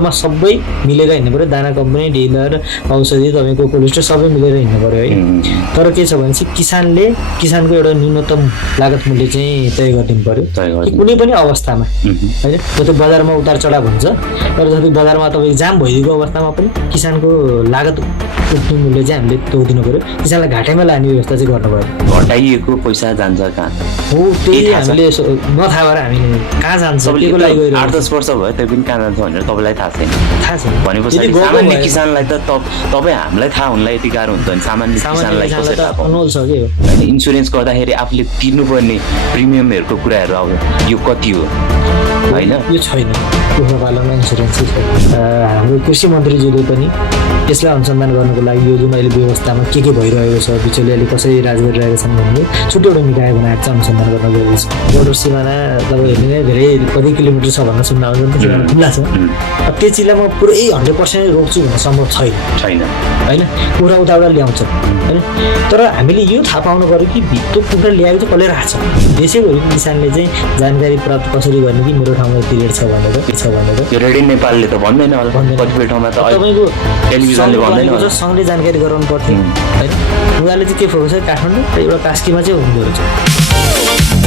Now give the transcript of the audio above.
मा सबै मिलेर हिँड्नु पर्यो, दाना कम्पनी, डिलर, औषधि, तपाईँको कोल्ड स्टोर सबै मिलेर हिँड्नु पर्यो है। तर के छ भने चाहिँ किसानको एउटा न्यूनतम लागत मूल्य चाहिँ तय गरिदिनु पर्यो कुनै पनि अवस्थामा होइन। जति बजारमा उतार चढाव हुन्छ तर जति बजारमा तपाईँ जाम भइदिएको अवस्थामा पनि किसानको लागत उठ्ने मूल्य चाहिँ हामीले तोकिदिनु पर्यो। किसानलाई घाटामा लाने व्यवस्था चाहिँ गर्नु पर्यो। घटाइएको पैसा जान्छ कहाँ हो त्यही हामीले नथाहा भएर हामीले कहाँ जान्छ केको लागि गइरहेको 8-10 वर्ष भयो त्यो पनि कहाँ जान्छ भनेर तपाईँलाई थाहा छैन। थाहा छैन भनेपछि सामान्य किसानलाई त तपाईँ हामीलाई थाहा हुनलाई यति गाह्रो हुन्छ नि सामान्य किसानलाई कसरी थाहा पाउनु अनहोल छ के हो होइन। इन्सुरेन्स गर्दाखेरि आफूले तिर्नुपर्ने प्रिमियमहरूको कुराहरू अब यो कति हो होइन, यो छैन। कुखुरा पालनमा इन्सुरेन्स हाम्रो कृषि मन्त्रीज्यूले पनि यसलाई अनुसन्धान गर्नुको लागि यो जुन अहिले व्यवस्थामा के भइरहेको छ, बिचौलियाले कसरी राज गरिरहेका छन् भन्ने छुट्टै एउटा निकाय बनाएर चाहिँ अनुसन्धान गर्न गएको छ। बोर्डर सिमाना तपाईँ हेर्ने धेरै कति किलोमिटर छ भनेर सुन्न आउँछ नि, सिमाना खुल्ला छ। अब त्यो चिजलाई म पुरै 100% रोक्छु भन्ने सम्भव छैन होइन। कुखुरा उताबाट ल्याउँछ होइन, तर हामीले यो थाहा पाउनु पऱ्यो कि त्यो कुखुरा ल्याएको चाहिँ कसले राख्छ। देशैभरि किसानले चाहिँ जानकारी प्राप्त कसरी गर्ने कि मेरो ठाउँमा यति रेट छ भनेर के छ भनेर। यो रेडी नेपालले त भन्दैन होला, कतिपय ठाउँमा त तपाईँको टेलिभिजनले भन्दैन होला, सँगले जानकारी गराउनु पर्थ्यो होइन। उनीहरूले चाहिँ के फोकस छ काठमाडौँ र एउटा कास्कीमा चाहिँ हुँदो रहेछ।